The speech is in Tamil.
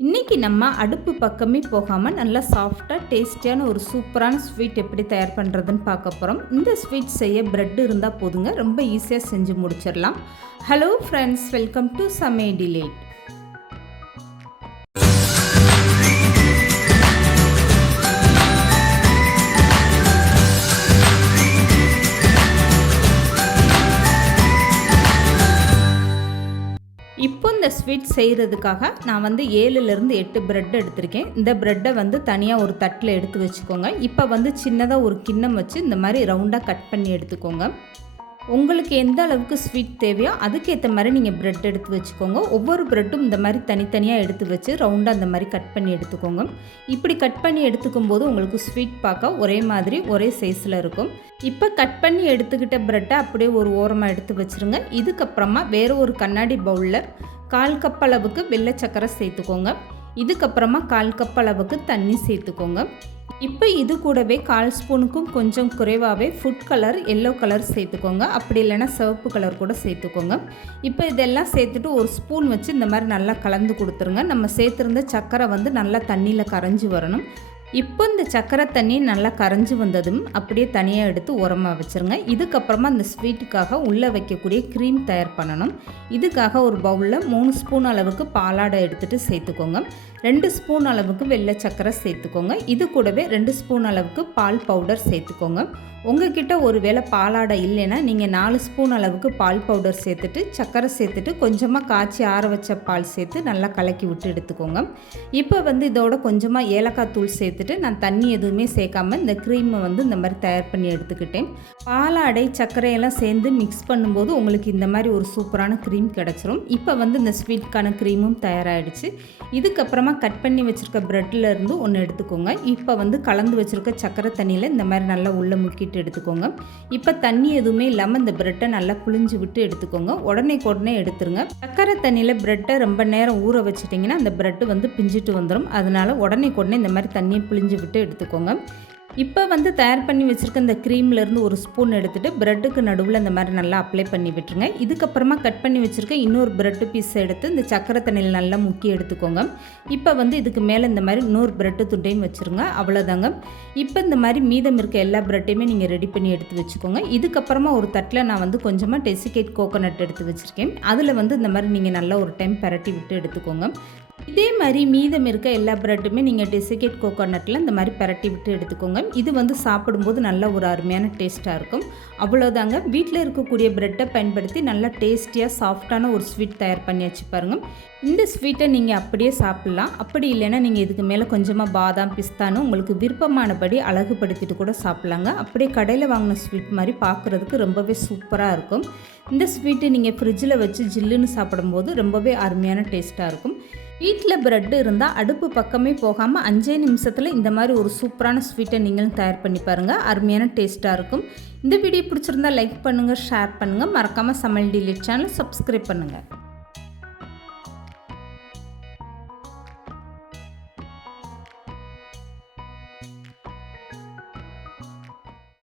இன்றைக்கி நம்ம அடுப்பு பக்கமே போகாமல் நல்லா சாஃப்டாக டேஸ்டியான ஒரு சூப்பரான ஸ்வீட் எப்படி தயார் பண்ணுறதுன்னு பார்க்க போகிறோம். இந்த ஸ்வீட் செய்ய பிரெட் இருந்தால் போதுங்க, ரொம்ப ஈஸியாக செஞ்சு முடிச்சிடலாம். ஹலோ ஃப்ரெண்ட்ஸ், வெல்கம் டு சமையல் டிலேட். இப்போ இந்த ஸ்வீட் செய்கிறதுக்காக நான் 7லேருந்து 8 ப்ரெட் எடுத்திருக்கேன். இந்த ப்ரெட்டை தனியாக ஒரு தட்டில் எடுத்து வச்சுக்கோங்க. இப்போ சின்னதாக ஒரு கிண்ணம் வச்சு இந்த மாதிரி ரவுண்டாக கட் பண்ணி எடுத்துக்கோங்க. உங்களுக்கு எந்த அளவுக்கு ஸ்வீட் தேவையோ அதுக்கேற்ற மாதிரி நீங்கள் ப்ரெட் எடுத்து வச்சுக்கோங்க. ஒவ்வொரு ப்ரெட்டும் இந்த மாதிரி தனித்தனியாக எடுத்து வச்சு ரவுண்டாக இந்த மாதிரி கட் பண்ணி எடுத்துக்கோங்க. இப்படி கட் பண்ணி எடுத்துக்கும் போது உங்களுக்கு ஸ்வீட் பார்க்க ஒரே மாதிரி ஒரே சைஸில் இருக்கும். இப்போ கட் பண்ணி எடுத்துக்கிட்ட ப்ரெட்டை அப்படியே ஒரு ஓரமாக எடுத்து வச்சுருங்க. இதுக்கப்புறமா வேறு ஒரு கண்ணாடி பவுலில் 1/4 கப் அளவுக்கு வெள்ளை சர்க்கரை சேர்த்துக்கோங்க. இதுக்கப்புறமா 1/4 கப் அளவுக்கு தண்ணி சேர்த்துக்கோங்க. இப்போ இது கூடவே 1/4 ஸ்பூனுக்கும் கொஞ்சம் குறைவாகவே ஃபுட் கலர் எல்லோ கலர் சேர்த்துக்கோங்க. அப்படி இல்லைன்னா சிவப்பு கலர் கூட சேர்த்துக்கோங்க. இப்போ இதெல்லாம் சேர்த்துட்டு ஒரு ஸ்பூன் வச்சு இந்த மாதிரி நல்லா கலந்து கொடுத்துருங்க. நம்ம சேர்த்துருந்த சர்க்கரை நல்லா தண்ணியில் கரைஞ்சி வரணும். இப்போ இந்த சர்க்கரை தண்ணி நல்லா கரைஞ்சி வந்ததும் அப்படியே தனியாக எடுத்து உரமாக வச்சுருங்க. இதுக்கப்புறமா இந்த ஸ்வீட்டுக்காக உள்ளே வைக்கக்கூடிய க்ரீம் தயார் பண்ணணும். இதுக்காக ஒரு பவுலில் 3 ஸ்பூன் அளவுக்கு பாலாடை எடுத்துகிட்டு சேர்த்துக்கோங்க. 2 ஸ்பூன் அளவுக்கு வெள்ளை சர்க்கரை சேர்த்துக்கோங்க. இது கூடவே 2 ஸ்பூன் அளவுக்கு பால் பவுடர் சேர்த்துக்கோங்க. உங்ககிட்ட ஒரு வேளை பாலாடை இல்லைன்னா நீங்கள் 4 ஸ்பூன் அளவுக்கு பால் பவுடர் சேர்த்துட்டு சர்க்கரை சேர்த்துட்டு கொஞ்சமாக காய்ச்சி ஆற வச்ச பால் சேர்த்து நல்லா கலக்கி விட்டு எடுத்துக்கோங்க. இப்போ இதோட கொஞ்சமாக ஏலக்காய் தூள் சேர்த்துட்டு நான் தண்ணி எதுவுமே சேர்க்காம இந்த க்ரீமை இந்த மாதிரி தயார் பண்ணி எடுத்துக்கிட்டேன். பாலாடை சர்க்கரையெல்லாம் சேர்ந்து மிக்ஸ் பண்ணும்போது உங்களுக்கு இந்த மாதிரி ஒரு சூப்பரான க்ரீம் கிடச்சிரும். இப்போ இந்த ஸ்வீட்கான க்ரீமும் தயாராகிடுச்சு. இதுக்கப்புறமா கட் பண்ணி வச்சுருக்க ப்ரெட்டில் இருந்து ஒன்று எடுத்துக்கோங்க. இப்போ கலந்து வச்சுருக்க சர்க்கரை தண்ணியில் இந்த மாதிரி நல்லா உள்ளே முக்கிட்டு எடுத்துக்கோங்க. இப்போ தண்ணி எதுவுமே இல்லாமல் இந்த பிரெட்டை நல்லா புழிஞ்சு விட்டு எடுத்துக்கோங்க. உடனே எடுத்துருங்க. சக்கரை தண்ணியில் பிரெட்டை ரொம்ப நேரம் ஊற வச்சிட்டிங்கன்னா அந்த பிரெட்டு பிஞ்சிட்டு வந்துடும். அதனால் உடனே இந்த மாதிரி தண்ணியை புழிஞ்சு விட்டு எடுத்துக்கோங்க. இப்போ தயார் பண்ணி வச்சுருக்க இந்த க்ரீம்லேருந்து ஒரு ஸ்பூன் எடுத்துகிட்டு ப்ரெட்டுக்கு நடுவில் இந்த மாதிரி நல்லா அப்ளை பண்ணி விட்டுருங்க. இதுக்கப்புறமா கட் பண்ணி வச்சுருக்க இன்னொரு ப்ரெட்டு பீஸ் எடுத்து இந்த சக்கரை தண்ணியில் நல்லா முக்கி எடுத்துக்கோங்க. இப்போ இதுக்கு மேலே இந்த மாதிரி இன்னொரு ப்ரெட்டு துண்டையும் வச்சுருங்க. அவ்வளோதாங்க. இப்போ இந்த மாதிரி மீதம் இருக்க எல்லா ப்ரெட்டையுமே நீங்கள் ரெடி பண்ணி எடுத்து வச்சுக்கோங்க. இதுக்கப்புறமா ஒரு தட்டில் நான் கொஞ்சமாக டெசிகேட் கோகோனட் எடுத்து வச்சுருக்கேன். அதில் இந்த மாதிரி நீங்கள் நல்லா ஒரு டைம் பரட்டி விட்டு எடுத்துக்கோங்க. இதே மாதிரி மீதம் இருக்க எல்லா ப்ரெட்டுமே நீங்கள் டெசிகேட் கோகோனட்டில் இந்த மாதிரி பரட்டி விட்டு எடுத்துக்கோங்க. இது சாப்பிடும்போது நல்ல ஒரு அருமையான டேஸ்ட்டாக இருக்கும். அவ்வளோதாங்க. வீட்டில் இருக்கக்கூடிய ப்ரெட்டை பயன்படுத்தி நல்லா டேஸ்டியாக சாஃப்டான ஒரு ஸ்வீட் தயார் பண்ணி வச்சு பாருங்கள். இந்த ஸ்வீட்டை நீங்கள் அப்படியே சாப்பிட்லாம். அப்படி இல்லைன்னா நீங்கள் இதுக்கு மேலே கொஞ்சமாக பாதாம் பிஸ்தானும் உங்களுக்கு விருப்பமானபடி அழகுபடுத்திட்டு கூட சாப்பிட்லாங்க. அப்படியே கடையில் வாங்கின ஸ்வீட் மாதிரி பார்க்குறதுக்கு ரொம்பவே சூப்பராக இருக்கும். இந்த ஸ்வீட்டு நீங்கள் ஃப்ரிட்ஜில் வச்சு ஜில்லுன்னு சாப்பிடும்போது ரொம்பவே அருமையான டேஸ்ட்டாக இருக்கும். வீட்டில் ப்ரெட்டு இருந்தால் அடுப்பு பக்கமே போகாமல் 5 நிமிஷத்தில் இந்த மாதிரி ஒரு சூப்பரான ஸ்வீட்டை நீங்களும் தயார் பண்ணி பாருங்கள். அருமையான டேஸ்ட்டாக இருக்கும். இந்த வீடியோ பிடிச்சிருந்தா லைக் பண்ணுங்கள், ஷேர் பண்ணுங்கள். மறக்காமல் சமையல் டிலேட் சேனல் சப்ஸ்கிரைப் பண்ணுங்கள்.